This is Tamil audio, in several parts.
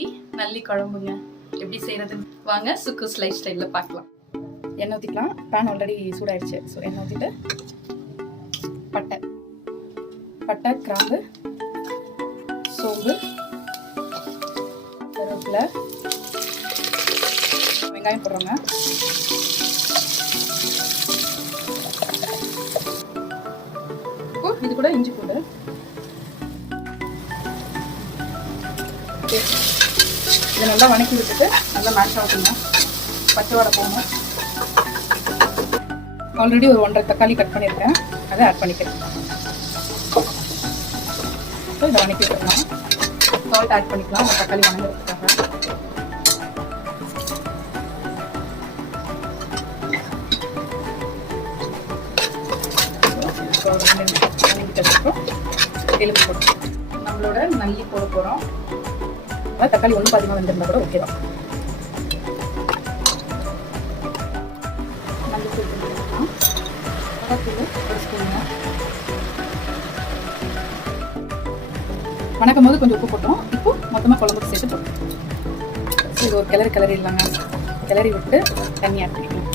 இன்னைக்கு நல்லி குழம்புங்க. எப்படி செய்யறது வாங்க சுக்குஸ் லைஃப் ஸ்டைல்ல பார்க்கலாம். எண்ணெய் ஊற்றிக்கலாம். பேன் ஆல்ரெடி சூடாயிடுச்சு. ஸோ எண்ணெய் ஊற்றிட்டு பட்டை கிராம்பு சோம்பு கருவேப்பிலை வெங்காயம் போடுறோங்க. இது கூட இஞ்சி பூண்டு இதை நல்லா வணக்கி விட்டுட்டு நல்லா மேஷ் ஆகுங்க. பச்சை வடை போகணும். ஆல்ரெடி ஒரு 1.5 தக்காளி கட் பண்ணியிருக்கேன், அதை ஆட் பண்ணிக்கிறேன். இதை வணக்கி விட்டுக்கலாம். சால்ட் ஆட் பண்ணிக்கலாம் அந்த தக்காளி வணங்குறதுக்காக. எலும்பு போட்டு நம்மளோட நல்லி போட போகிறோம். தக்காளி ஒன்று பாதிமாக வந்துருந்தா கூட ஓகே தான். மல்லித்தூள் போட்டுக்கலாம். மிளகாத்தூள் ஒரு ஸ்பூனுங்க. வணக்கும் போது கொஞ்சம் உப்பு போட்டோம். இப்போ மொத்தமாக குழம்புக்கு சேர்த்து போட்டோம். ஸோ இது ஒரு கிளறி இல்லைங்க. கிளறி விட்டு தண்ணி ஆட் பண்ணிக்கலாம்.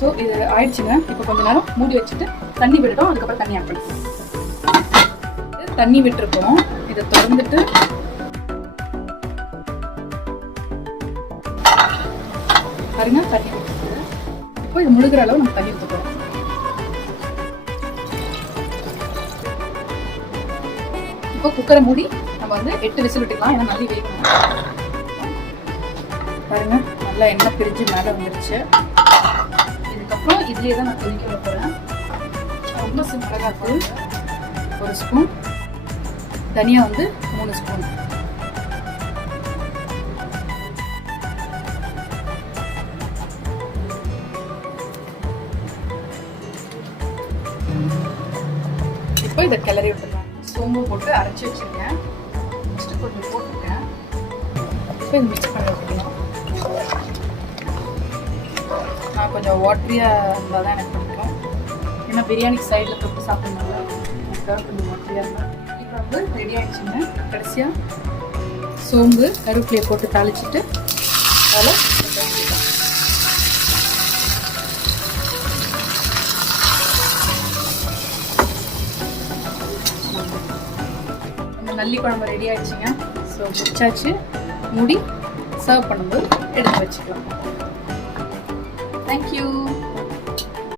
ஸோ இது ஆயிடுச்சுங்க. இப்போ கொஞ்சம் நேரம் மூடி வச்சுட்டு தண்ணி விட்டுட்டோம். அதுக்கப்புறம் தண்ணி ஆட் பண்ணிக்கலாம். தண்ணி விட்டுருக்கோம். இதை திறந்துட்டு பாருங்க தண்ணி விட்டு இப்போ இது முழுகிற அளவு நம்ம தண்ணி ஊற்றுக்கிறோம். இப்போ குக்கரை மூடி நம்ம வந்து 8 விசில் விட்டுக்கலாம். ஏன்னா நல்லி வேகணும். பாருங்க நல்லா எண்ணெய் பிரிஞ்சு மேலே வந்துருச்சு. இதுக்கப்புறம் இதுலேயே தான் நான் கொதிக்க விட போகிறேன். ரொம்ப மிளகாத்தூள் 1 ஸ்பூன், தனியா வந்து 3 ஸ்பூன். இப்போ இதை கிளறி விட்டுருக்கேன். சோம்பு போட்டு அரைச்சி வச்சிருக்கேன். நெக்ஸ்ட் கொஞ்சம் போட்டுருக்கேன். இப்போ இது மிக்ஸ் பண்ணி விட்டுக்கணும். நான் கொஞ்சம் வாட்டரியாக இருந்தால் தான் எனக்கு பிடிக்கும். ஏன்னா பிரியாணி சைடில் தொட்டு சாப்பிட்ணும்ல, எனக்காக கொஞ்சம் வாட்டரியாக இருந்தால். வந்து ரெடி ஆயிடுச்சுங்க. கடைசியாக சோம்பு கருவேப்பிலையை போட்டு தாளிச்சிட்டு அதில் நம்ம நல்லி குழம்பு ரெடி ஆயிடுச்சுங்க. ஸோ முடிச்சாச்சு. மூடி சர்வ் பண்ணும்போது எடுத்து வச்சுக்கலாம். தேங்க்யூ.